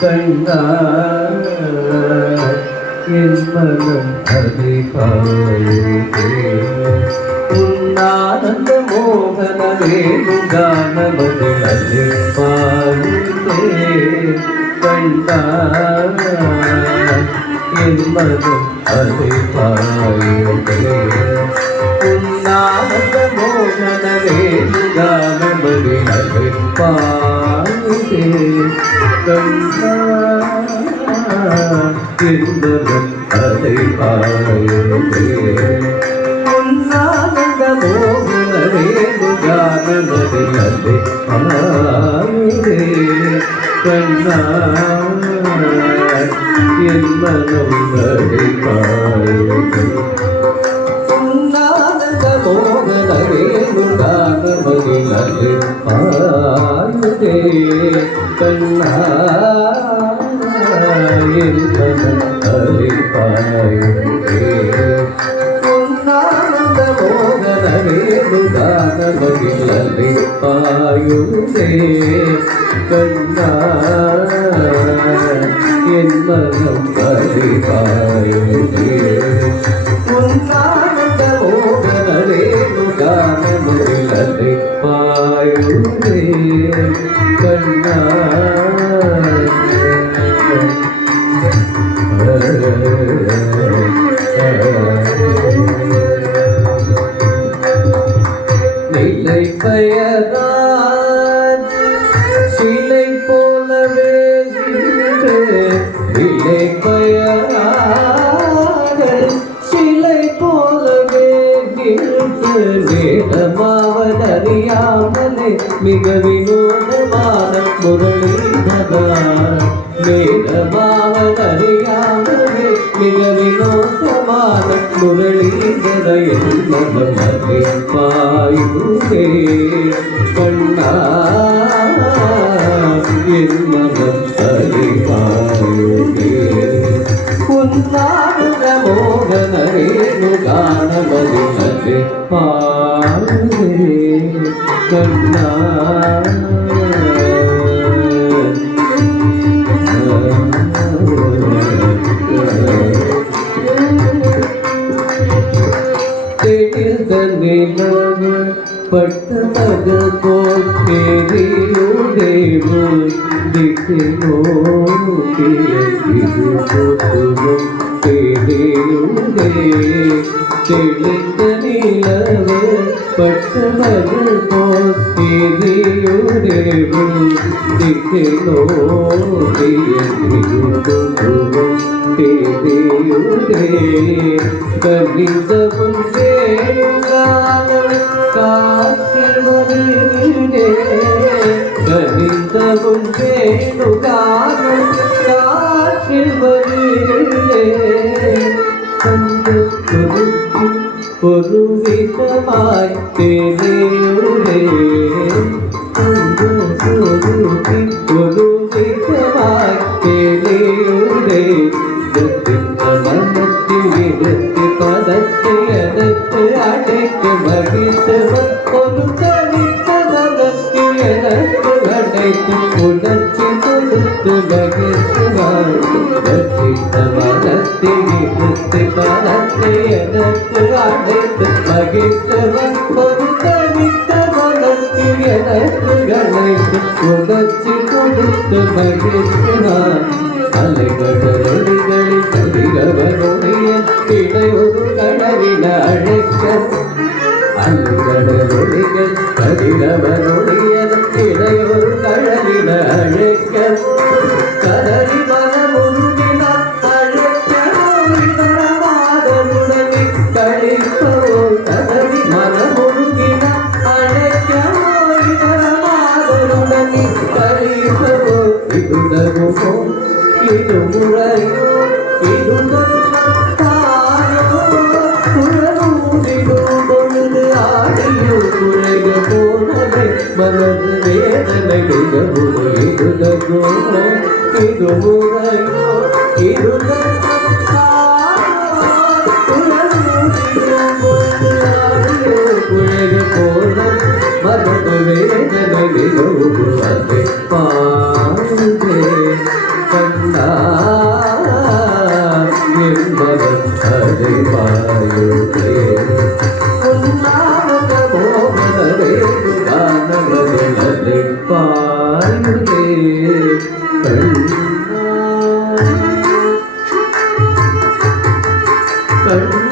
கண்ணா என் மனம் அதிகாரித்தே உன்னானந்த மோகன வேணுகானமது அதிகாரித்தே கண்ணா என் மனம் அதிகாரித்தே உன்னானந்த மோகன வேணுகானமது அதிகாரித்தே கண்ணா இன்பம் அதை பாயுதே உன்னானந்த மோகனே முகானமது அதை பாயுதே கண்ணா என் மனம் அதை பாயுதே உன்னானந்த மோகனே முகானமது அதை பாயுதே கண்ணா என் மனம் அழிப்பாயுதே உன்னானந்த மோகனவே முகான மகிழ் அழிப்பாயுதே கண்ணா என் மனம் அழிப்பாயுதே உன்னானந்த மோகனவே முகான மகிழ் அழிப்பாயுதே கண்ணா நிலை பெயரான் சிலை போலவே நிலை பெயரான் சிலை போலவே நேரமாவதறியாமலே மிக வினோதமான முரளிதரான் நேரமாவதறியாமலே மிக வினோதமான முரளிதரையில் மனமதை பாயுதே கண்ணா என் மனம் அதை பாயுதே உன்னானந்த மோகனரே முகானமது அதை பாயுதே கண்ணா நிலவு பட்டமக போல் தேவியுடேவு திக்கு நோக்கிய இது போற்றுவோம் தேவியுடே தெளிந்த நிலவு பட்டமக போல் தேவியுடேவு திக்கு நோக்கிய இது போற்றுவோம் தேவியுடே கலிந்த முன்பே காற்றில் வருகிறே கனிந்தவும் வேணுகானம் காற்றில் வருகிறே ஒரு விதமாய் தேனேயுடே ஒரு விதமாய் தேனேயுடே மனத்தில் எடுத்து பதத்தை எடுத்து அடைத்து மகிழ்ந்தவன் ஒரு தனித்த மனத்தில் எனக்கு அடைத்து உணர்ச்சி கொடுத்து மகிழ்ந்தவன் ரசித்த மனத்தில் எடுத்து பதத்தை எடுத்து அடைத்து மகிழ்ந்தவன் ஒரு தனித்த மனத்தில் எனக்கு அடைத்து உணர்ச்சி கொடுத்து மகிழ்ந்தவன் அலைகடலொளிகளில் கதிரவனுடைய இடையொரு கடலின அழைக்க அலைகடலொளிகள் கதிரவனுடைய இடையொரு கடலின அழைக்க கடலி மனமுருகினார் அழைக்க இதரவாதனுடனே கழிப்பவோ கடலி மனமுருகினார் அழைக்க இதரவாதனுடனே கழிப்பவோ இதுதகுமோ இது முறையோ இது தாயோ குழலூரிடும் பொழுது ஆடியோ குழைக போனவை மனது வேதனை மிகவும் இதுதகோ இது முறையோ இது குழலூரிடும் பொழுது ஆடியோ குழைக போன மனது வேதனை மிகவும் அதை பாருதே கண்ணே